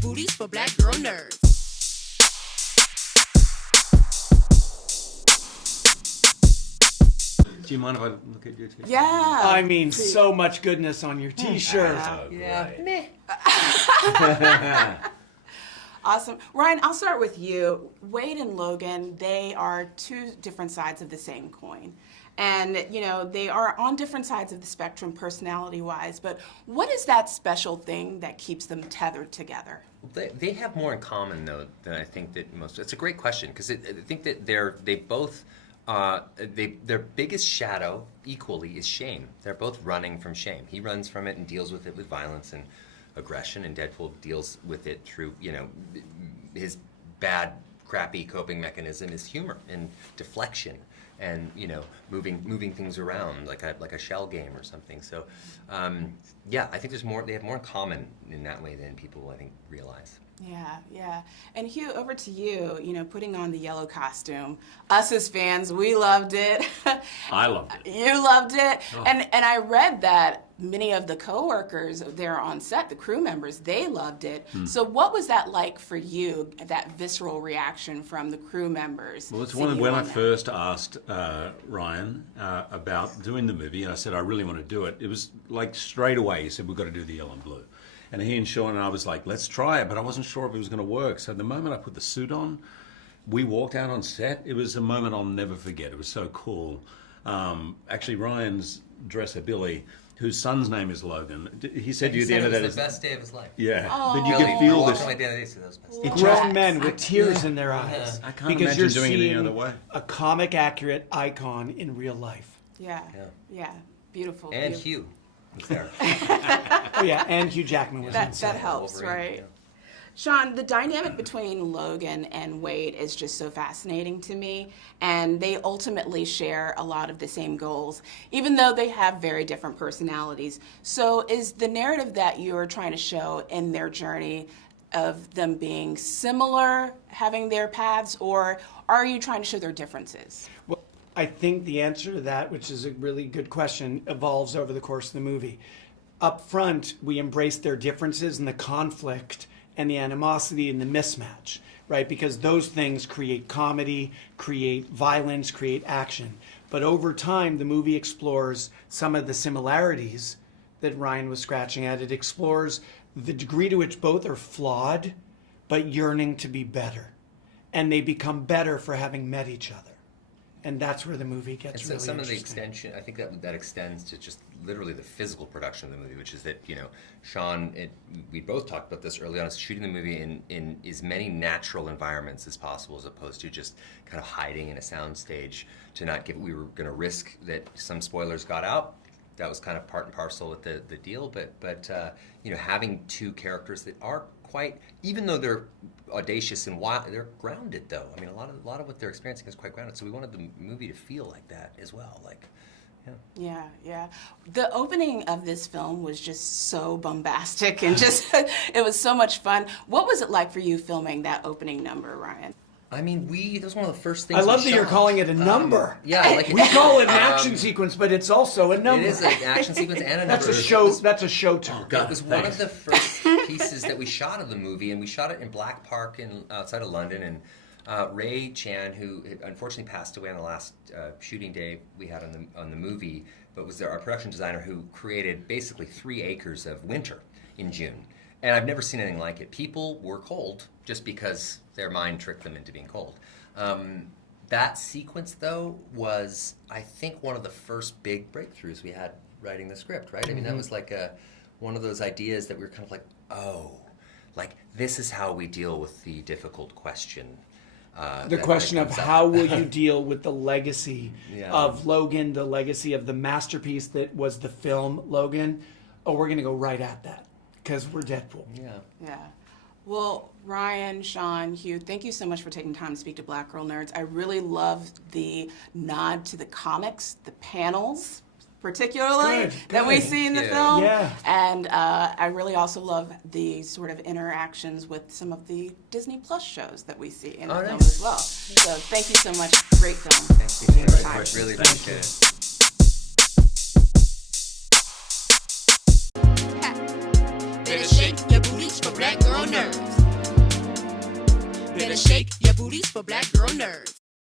booties for black girl nerds. Do you mind if I look at your t-shirt? Yeah. I mean, so much goodness on your t-shirt. Yeah. Awesome. Ryan, I'll start with you. Wade and Logan, they are two different sides of the same coin. And, you know, they are on different sides of the spectrum personality-wise, but what is that special thing that keeps them tethered together? They have more in common, though, than I think that most. It's a great question, because I think that their biggest shadow equally is shame. They're both running from shame. He runs from it and deals with it with violence and aggression, and Deadpool deals with it through, you know, his bad, crappy coping mechanism is humor and deflection, and, you know, moving things around like a shell game or something. So, yeah, I think they have more in common in that way than people, I think, realize. Yeah. And Hugh, over to you, you know, putting on the yellow costume. Us as fans, we loved it. I loved it. You loved it. Oh. And I read that many of the coworkers there on set, the crew members, they loved it. So what was that like for you, that visceral reaction from the crew members? Well, it's seeing you when I on there? first asked Ryan about doing the movie, and I said, I really want to do it. It was like straight away, he said, we've got to do the yellow and blue. And he and Shawn and I was like, let's try it, but I wasn't sure if it was going to work. So the moment I put the suit on, we walked out on set. It was a moment I'll never forget. It was so cool. Actually, Ryan's dresser, Billy, whose son's name is Logan, he said to you at the end of that, it was the best day of his life. yeah, Oh. but you Really, could feel walking this. away at the end of the day, so that was the best day. Grown Congrats. men with tears in their eyes. Yeah. I can't because imagine you're doing it any seeing other way. a comic-accurate icon in real life. Yeah. Beautiful. And beautiful. Hugh was there. Oh yeah, and Hugh Jackman was on That set. helps, Wolverine, right? yeah. Shawn, the dynamic between Logan and Wade is just so fascinating to me, and they ultimately share a lot of the same goals, even though they have very different personalities. So is the narrative that you're trying to show in their journey of them being similar, having their paths, or are you trying to show their differences? Well, I think the answer to that, which is a really good question, evolves over the course of the movie. Up front, we embrace their differences and the conflict and the animosity and the mismatch, right? Because those things create comedy, create violence, create action. But over time, the movie explores some of the similarities that Ryan was scratching at. It explores the degree to which both are flawed, but yearning to be better. And they become better for having met each other. And that's where the movie gets And so really some of the interesting. extension, I think that extends to just literally the physical production of the movie, which is that, you know, Shawn, we both talked about this early on, is shooting the movie in as many natural environments as possible, as opposed to just kind of hiding in a soundstage to not give. We were going to risk that some spoilers got out. That was kind of part and parcel with the deal, but you know, having two characters that are quite, even though they're audacious and wild, they're grounded though. I mean, a lot of what they're experiencing is quite grounded. So we wanted the movie to feel like that as well. Like, Yeah. The opening of this film was just so bombastic and just, it was so much fun. What was it like for you filming that opening number, Ryan? I mean, that was one of the first things. I love we that you're shot. calling it a number. Yeah, like We call it an action sequence, but it's also a number. It is an action sequence and a number. That's a show. That's a show term. It was one of the first pieces that we shot of the movie, and we shot it in Black Park outside of London. And Ray Chan, who unfortunately passed away on the last shooting day we had on the movie, but was our production designer who created basically 3 acres of winter in June. And I've never seen anything like it. People were cold just because their mind tricked them into being cold. That sequence, though, was, I think, one of the first big breakthroughs we had writing the script, right? I mean, that was like one of those ideas that we were kind of like, oh, like this is how we deal with the difficult question. The question of how will you deal with the legacy Yeah. of Logan, the legacy of the masterpiece that was the film Logan. Oh, we're going to go right at that because we're Deadpool. Yeah. Well, Ryan, Shawn, Hugh, thank you so much for taking time to speak to Black Girl Nerds. I really love the nod to the comics, the panels, particularly, Good, that we good. see in the Yeah. film. Yeah. And I really also love the sort of interactions with some of the Disney Plus shows that we see in the film nice. as well. So thank you so much. Great film. Thank you. Thank you. Time. Really Thank appreciate it. Better shake your booties for black girl nerds. better shake your booties for black girl nerds.